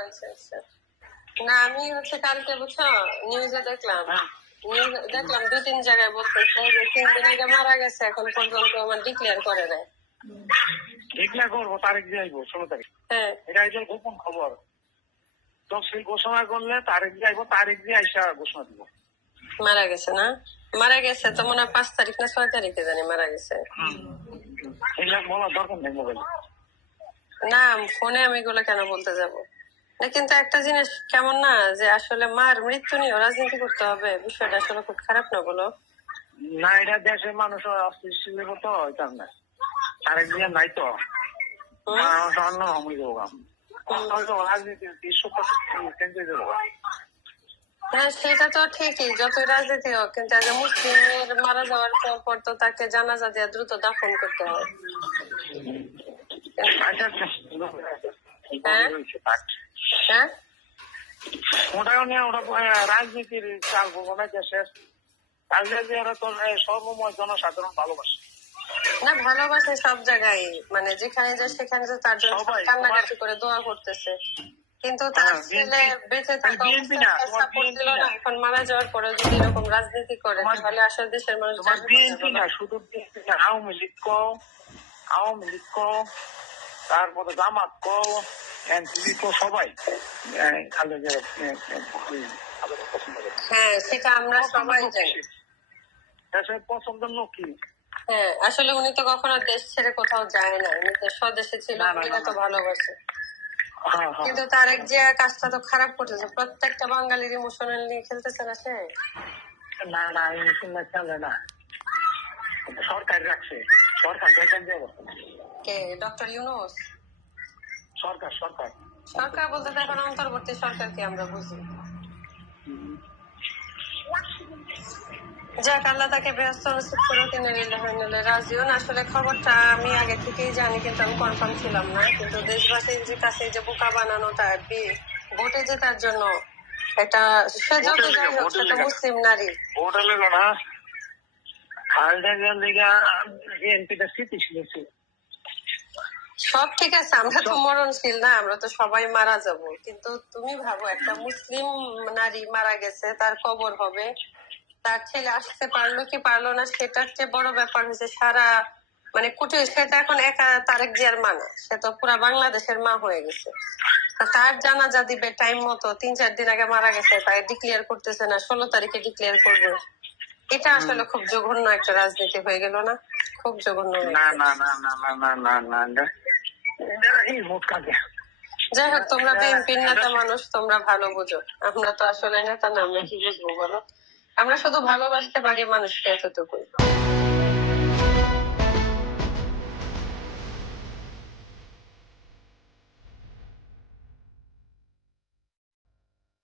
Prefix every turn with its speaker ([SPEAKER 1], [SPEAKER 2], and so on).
[SPEAKER 1] আচ্ছা আচ্ছা না আমি হচ্ছে কালকে বুঝছ নিউজে দেখলাম। দেখলাম দুই তিন জায়গায় বলতেছে যে তিন দিন আগে মারা গেছে এখন পর্যন্ত আমার ডিক্লেয়ার করে নাই।
[SPEAKER 2] ডিক্লেয়ার করব তারিখ দিয়ে আইবো ষোলো তারিখ।
[SPEAKER 1] হ্যাঁ।
[SPEAKER 2] এটা একজন গোপন খবর। তফসিল ঘোষণা করলে তারিখ দিয়ে আইবো তারিখ দিয়ে আইসা ঘোষণা দিব।
[SPEAKER 1] মারা গেছে না? মারা গেছে তো মনে হয় পাঁচ তারিখ না ছয় তারিখে জানি মারা গেছে। না ফোনে আমি এগুলো কেন বলতে যাব? না কিন্তু একটা জিনিস কেমন না যে আসলে মার মৃত্যু নিয়ে রাজনীতি করতে হবে বিষয়টা আসলে খুব খারাপ না বলো?
[SPEAKER 2] না এটা দেশের মানুষ অস্থিতিশীল তো এটা না? দিয়ে নাই তো। অন্য আমি দেবো হয়তো রাজনীতির বিশ্ব চেঞ্জ হয়ে
[SPEAKER 1] সেটা তো ঠিকই যতই রাজনীতি হোক কিন্তু একটা মুসলিমের মারা যাওয়ার পর পর তো তাকে জানাজা দিয়ে দ্রুত দাফন করতে হয়।
[SPEAKER 2] আচ্ছা
[SPEAKER 1] হ্যাঁ? হ্যাঁ?
[SPEAKER 2] ওটাও নিয়ে ওটা রাজনীতির চাল করব না দেশের রাজনীতিরা তো সর্বময় জনসাধারণ ভালোবাসে।
[SPEAKER 1] না ভালোবাসে সব জায়গায়। মানে যেখানে যায় সেখানে তার জন্য কান্নাকাটি করে দোয়া করতেছে। কিন্তু তার ছেলে বেঁচে থাকা। এখন মারা যাওয়ার পরে যদি এরকম রাজনীতি করে তাহলে আসলে দেশের মানুষ
[SPEAKER 2] বিএনপি না শুধু আওয়ামী লীগ কো আওয়ামী লীগ কো তারপরে জামাত কো এনসিপি কো সবাই পছন্দ।
[SPEAKER 1] হ্যাঁ সেটা আমরা সবাই জানি
[SPEAKER 2] দেশের পছন্দের লোক কি
[SPEAKER 1] হ্যাঁ আসলে উনি তো কখনো দেশ ছেড়ে কোথাও যায় না উনি তো স্বদেশে ছিল উনি তো ভালোবাসে কিন্তু তার এক যে কাজটা তো খারাপ করতেছে প্রত্যেকটা বাঙালির ইমোশনাল নিয়ে খেলতেছে না সে?
[SPEAKER 2] না না এই শুনলে চলে না। সরকার রাখছে। সরকার বেতন দেবো
[SPEAKER 1] কে ডক্টর ইউনুস?
[SPEAKER 2] সরকার সরকার।
[SPEAKER 1] সরকার বলতে তো এখন অন্তর্বর্তী সরকারকে আমরা বুঝি। যাক আল্লাহ তাকে ব্যস্ত নসিব করে কিনে নিলে হয়ে নিলে রাজিউন। আসলে খবরটা আমি আগে থেকেই জানি কিন্তু আমি কনফার্ম ছিলাম না। কিন্তু দেশবাসীর যে কাছে যে বোকা বানানোটা বি- ভোটে জেতার জন্য একটা সে যত যাই হোক সে তো মুসলিম নারী।
[SPEAKER 2] না। খালেদা জিয়ার লেগে বিএনপিটা স্থিতিশীল ছিল
[SPEAKER 1] সব ঠিক আছে আমরা তো মরণশীল না আমরা তো সবাই মারা যাব। কিন্তু তুমি ভাবো একটা মুসলিম নারী মারা গেছে তার কবর হবে। তার ছেলে আসতে পারল কি পারল না সেটার চেয়ে বড় ব্যাপার হচ্ছে সারা মানে কুটি সেটা এখন একা তারেক জিয়ার মা না সে তো পুরা বাংলাদেশের মা হয়ে গেছে। তা তার জানাজা দিবে টাইম মতো তিন চার দিন আগে মারা গেছে তাই ডিক্লেয়ার করতেছে না ষোলো তারিখে ডিক্লেয়ার করবে। এটা আসলে খুব জঘন্য একটা রাজনীতি হয়ে গেল না? খুব জঘন্য হয়ে
[SPEAKER 2] না
[SPEAKER 1] গেল।
[SPEAKER 2] না না না না না না না এই
[SPEAKER 1] যাই হোক তোমরা বিএনপির নেতা মানুষ তোমরা ভালো বুঝো। আমরা তো আসলে নেতা না আমরা কি বুঝব বলো? আমরা শুধু ভালোবাসতে পারি মানুষকে এতটুকুই।